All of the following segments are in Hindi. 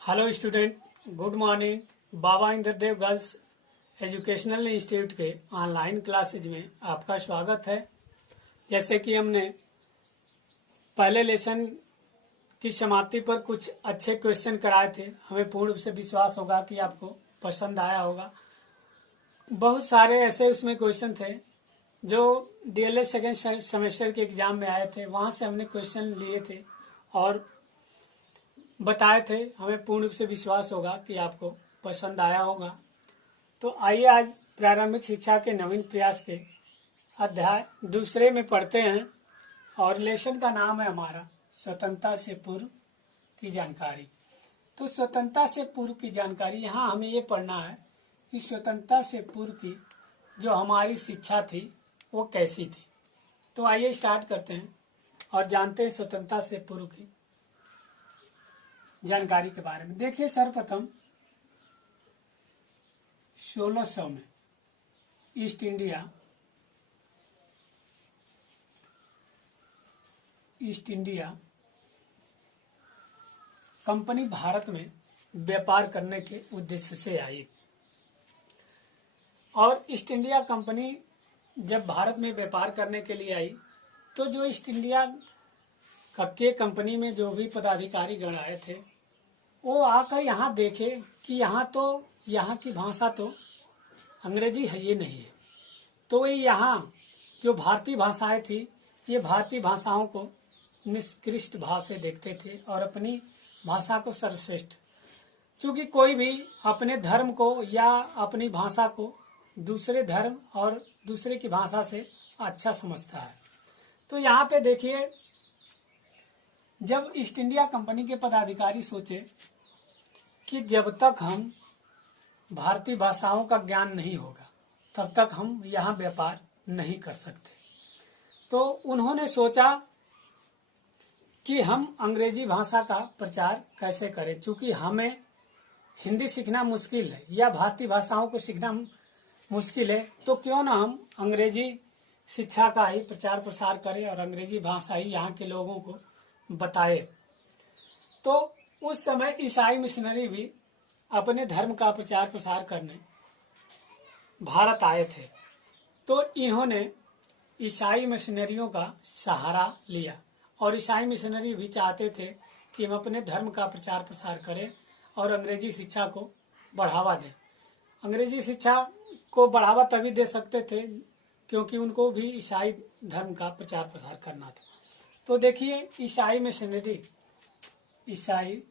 Hello student, good morning. Baba Indradev girls educational institute के ऑनलाइन क्लासेज में आपका स्वागत है। जैसे कि हमने पहले लेसन की समाप्ति पर कुछ अच्छे क्वेश्चन कराए थे, हमें पूर्ण रूप से विश्वास होगा कि आपको पसंद आया होगा। बहुत सारे ऐसे उसमें क्वेश्चन थे जो डीएलएड सेकेंड सेमेस्टर के एग्जाम में आए थे, वहां से हमने क्वेश्चन लिए थे और बताए थे। हमें पूर्ण रूप से विश्वास होगा कि आपको पसंद आया होगा। तो आइए आज प्रारंभिक शिक्षा के नवीन प्रयास के अध्याय दूसरे में पढ़ते हैं और लेसन का नाम है हमारा स्वतंत्रता से पूर्व की जानकारी। तो स्वतंत्रता से पूर्व की जानकारी, यहाँ हमें ये पढ़ना है कि स्वतंत्रता से पूर्व की जो हमारी शिक्षा थी वो कैसी थी। तो आइए स्टार्ट करते हैं और जानते हैं स्वतंत्रता से पूर्व की जानकारी के बारे में। देखिए, सर्वप्रथम 1600 में ईस्ट इंडिया कंपनी भारत में व्यापार करने के उद्देश्य से आई और ईस्ट इंडिया कंपनी जब भारत में व्यापार करने के लिए आई तो जो ईस्ट इंडिया के कंपनी में जो भी पदाधिकारी गण आए थे वो आकर यहाँ देखे कि यहाँ की भाषा तो अंग्रेजी है, ये नहीं है। तो ये यहाँ जो भारतीय भाषाएं थी, ये भारतीय भाषाओं को निकृष्ट भाव से देखते थे और अपनी भाषा को सर्वश्रेष्ठ। क्योंकि कोई भी अपने धर्म को या अपनी भाषा को दूसरे धर्म और दूसरे की भाषा से अच्छा समझता है। तो यहाँ पे देखिए, जब ईस्ट इंडिया कंपनी के पदाधिकारी सोचे कि जब तक हम भारतीय भाषाओं का ज्ञान नहीं होगा तब तक हम यहाँ व्यापार नहीं कर सकते, तो उन्होंने सोचा कि हम अंग्रेजी भाषा का प्रचार कैसे करें। चूंकि हमें हिंदी सीखना मुश्किल है या भारतीय भाषाओं को सीखना मुश्किल है, तो क्यों ना हम अंग्रेजी शिक्षा का ही प्रचार प्रसार करें और अंग्रेजी भाषा ही यहाँ के लोगों को बताए। तो उस समय ईसाई मिशनरी भी अपने धर्म का प्रचार प्रसार करने भारत आए थे। तो इन्होंने ईसाई मिशनरियों का सहारा लिया और ईसाई मिशनरी भी चाहते थे कि हम अपने धर्म का प्रचार प्रसार करें और अंग्रेजी शिक्षा को बढ़ावा दें। अंग्रेजी शिक्षा को बढ़ावा तभी दे सकते थे क्योंकि उनको भी ईसाई धर्म का प्रचार प्रसार करना था। तो देखिए, ईसाई मिशनरी ईसाई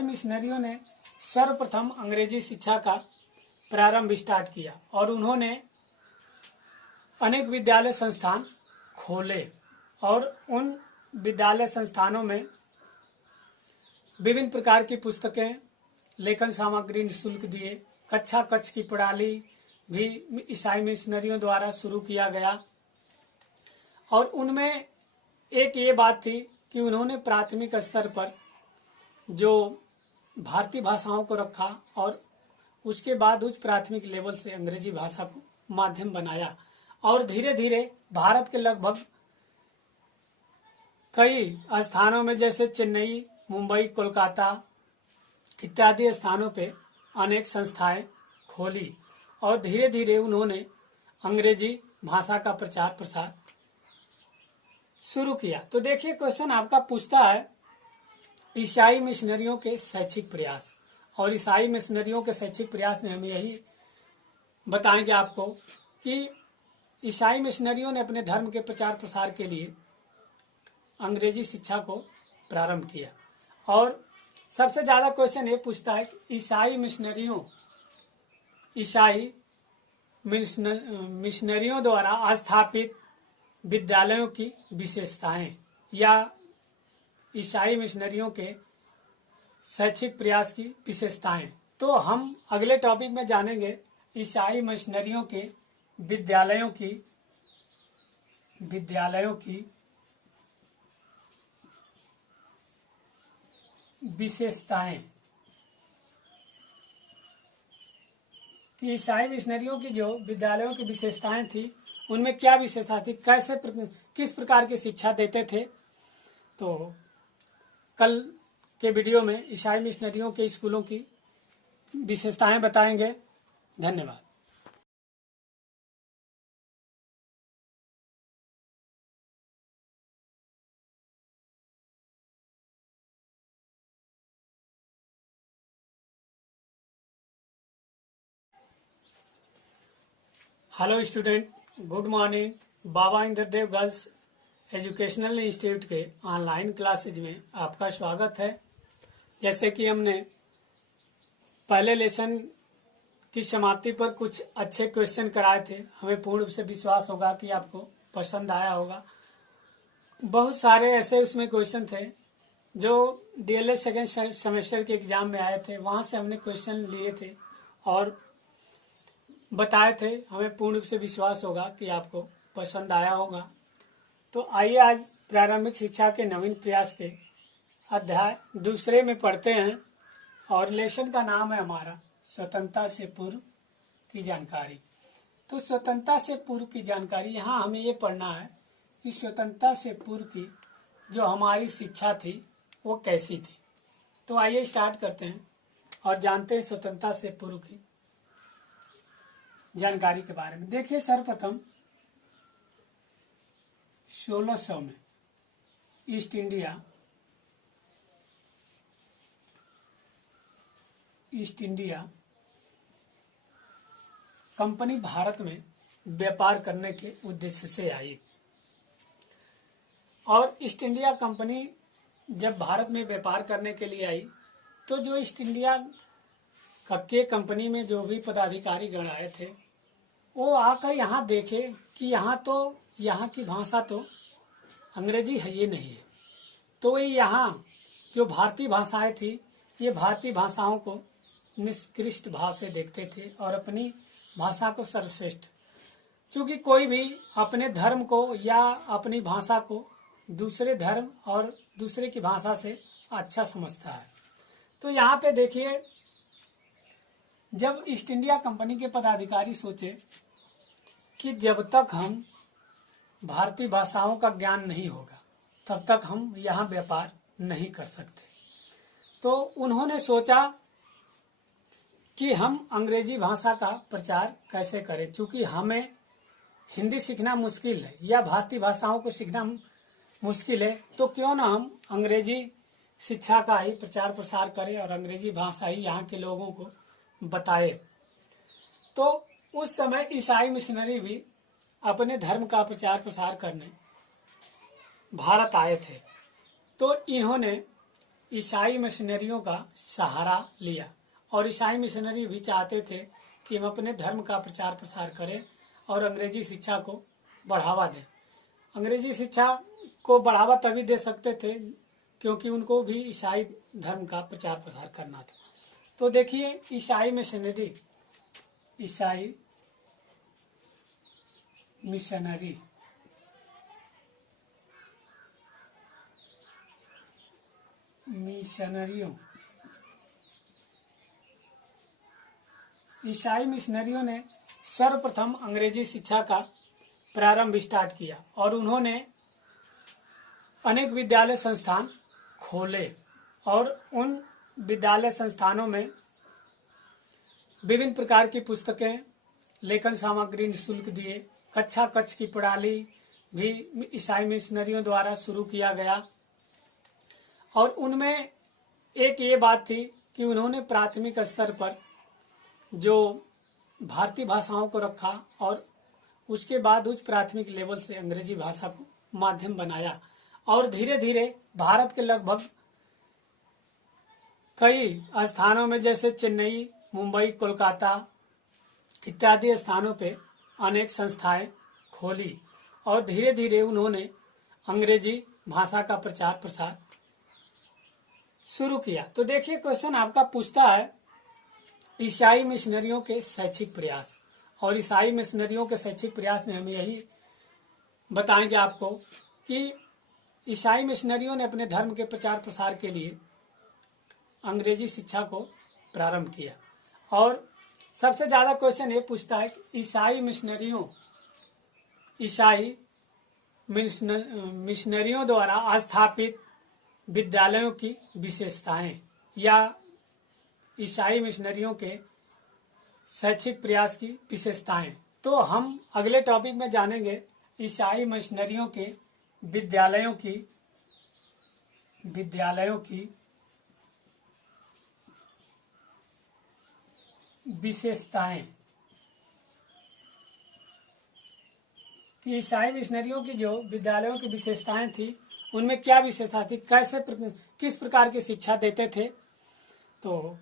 मिशनरियों ने सर्वप्रथम अंग्रेजी शिक्षा का प्रारंभ स्टार्ट किया और उन्होंने अनेक विद्यालय संस्थान खोले और उन विद्यालय संस्थानों में विभिन्न प्रकार की पुस्तकें, लेखन सामग्री निःशुल्क दिए। कक्षा कक्ष की प्रणाली भी ईसाई मिशनरियों द्वारा शुरू किया गया और उनमें एक ये बात थी कि उन्होंने प्राथमिक स्तर पर जो भारतीय भाषाओं को रखा और उसके बाद उच्च प्राथमिक लेवल से अंग्रेजी भाषा को माध्यम बनाया और धीरे धीरे भारत के लगभग कई स्थानों में जैसे चेन्नई, मुंबई, कोलकाता इत्यादि स्थानों पे अनेक संस्थाएं खोली और धीरे धीरे उन्होंने अंग्रेजी भाषा का प्रचार प्रसार शुरू किया। तो देखिए, क्वेश्चन आपका पूछता है ईसाई मिशनरियों के शैक्षिक प्रयास, और ईसाई मिशनरियों के शैक्षिक प्रयास में हम यही बताएंगे आपको कि ईसाई मिशनरियों ने अपने धर्म के प्रचार प्रसार के लिए अंग्रेजी शिक्षा को प्रारंभ किया। और सबसे ज्यादा क्वेश्चन ये पूछता है कि ईसाई मिशनरियों द्वारा स्थापित विद्यालयों की विशेषताएं या ईसाई मिशनरियों के शैक्षिक प्रयास की विशेषताएं। तो हम अगले टॉपिक में जानेंगे ईसाई मिशनरियों के विद्यालयों की विशेषताएं। कि ईसाई मिशनरियों की जो विद्यालयों की विशेषताएं थी उनमें क्या विशेषता थी, किस प्रकार की शिक्षा देते थे। तो कल के वीडियो में ईसाई मिशनरियों के स्कूलों की विशेषताएं बताएंगे। धन्यवाद। Hello student, good morning. Baba Indradev girls educational institute के ऑनलाइन क्लासेज में आपका स्वागत है। जैसे कि हमने पहले लेसन की समाप्ति पर कुछ अच्छे क्वेश्चन कराए थे, हमें पूर्ण रूप से विश्वास होगा कि आपको पसंद आया होगा। बहुत सारे ऐसे उसमें क्वेश्चन थे जो डीएलएड सेकेंड सेमेस्टर के एग्जाम में आए थे, वहां से हमने क्वेश्चन लिए थे और बताए थे। हमें पूर्ण रूप से विश्वास होगा कि आपको पसंद आया होगा। तो आइए आज प्रारंभिक शिक्षा के नवीन प्रयास के अध्याय दूसरे में पढ़ते हैं और लेसन का नाम है हमारा स्वतंत्रता से पूर्व की जानकारी। तो स्वतंत्रता से पूर्व की जानकारी, यहाँ हमें ये पढ़ना है कि स्वतंत्रता से पूर्व की जो हमारी शिक्षा थी वो कैसी थी। तो आइए स्टार्ट करते हैं और जानते हैं स्वतंत्रता से पूर्व की जानकारी के बारे में। देखिए, सर्वप्रथम 1600 में ईस्ट इंडिया कंपनी भारत में व्यापार करने के उद्देश्य से आई और ईस्ट इंडिया कंपनी जब भारत में व्यापार करने के लिए आई तो जो ईस्ट इंडिया के कंपनी में जो भी पदाधिकारी गण आए थे वो आकर यहाँ देखे कि यहाँ की भाषा तो अंग्रेजी है, ये नहीं है। तो ये यहाँ जो भारतीय भाषाएं थी, ये भारतीय भाषाओं को निकृष्ट भाव से देखते थे और अपनी भाषा को सर्वश्रेष्ठ। क्योंकि कोई भी अपने धर्म को या अपनी भाषा को दूसरे धर्म और दूसरे की भाषा से अच्छा समझता है। तो यहाँ पे देखिए, जब ईस्ट इंडिया कंपनी के पदाधिकारी सोचे कि जब तक हम भारतीय भाषाओं का ज्ञान नहीं होगा तब तक हम यहाँ व्यापार नहीं कर सकते, तो उन्होंने सोचा कि हम अंग्रेजी भाषा का प्रचार कैसे करें। चूंकि हमें हिंदी सीखना मुश्किल है या भारतीय भाषाओं को सीखना मुश्किल है, तो क्यों ना हम अंग्रेजी शिक्षा का ही प्रचार प्रसार करें और अंग्रेजी भाषा ही यहाँ के लोगों को बताए। तो उस समय ईसाई मिशनरी भी अपने धर्म का प्रचार प्रसार करने भारत आए थे। तो इन्होंने ईसाई मिशनरियों का सहारा लिया और ईसाई मिशनरी भी चाहते थे कि हम अपने धर्म का प्रचार प्रसार करें और अंग्रेजी शिक्षा को बढ़ावा दें। अंग्रेजी शिक्षा को बढ़ावा तभी दे सकते थे क्योंकि उनको भी ईसाई धर्म का प्रचार प्रसार करना था। तो देखिए, ईसाई मिशनरी ईसाई मिशनरियों ने सर्वप्रथम अंग्रेजी शिक्षा का प्रारंभ स्टार्ट किया और उन्होंने अनेक विद्यालय संस्थान खोले और उन विद्यालय संस्थानों में विभिन्न प्रकार की पुस्तकें, लेखन सामग्री निःशुल्क दिए। कक्षा कक्ष की प्रणाली भी ईसाई मिशनरियों द्वारा शुरू किया गया और उनमें एक ये बात थी कि उन्होंने प्राथमिक स्तर पर जो भारतीय भाषाओं को रखा और उसके बाद उच्च प्राथमिक लेवल से अंग्रेजी भाषा को माध्यम बनाया और धीरे धीरे भारत के लगभग कई स्थानों में जैसे चेन्नई, मुंबई, कोलकाता इत्यादि स्थानों पे अनेक संस्थाएं खोली और धीरे धीरे उन्होंने अंग्रेजी भाषा का प्रचार प्रसार शुरू किया। तो देखिए, क्वेश्चन आपका पूछता है ईसाई मिशनरियों के शैक्षिक प्रयास, और ईसाई मिशनरियों के शैक्षिक प्रयास में हम यही बताएंगे आपको कि ईसाई मिशनरियों ने अपने धर्म के प्रचार प्रसार के लिए अंग्रेजी शिक्षा को प्रारंभ किया और सबसे ज्यादा क्वेश्चन ये पूछता है कि ईसाई मिशनरियों द्वारा स्थापित विद्यालयों की विशेषताएं या ईसाई मिशनरियों के शैक्षिक प्रयास की विशेषताएं। तो हम अगले टॉपिक में जानेंगे ईसाई मिशनरियों के विद्यालयों की विशेषताएं कि ईसाई मिशनरियों की जो विद्यालयों की विशेषताएं थी उनमें क्या विशेषता थी, किस प्रकार की शिक्षा देते थे। तो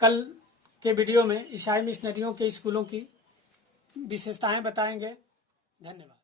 कल के वीडियो में ईसाई मिशनरियों के स्कूलों की विशेषताएं बताएंगे। धन्यवाद।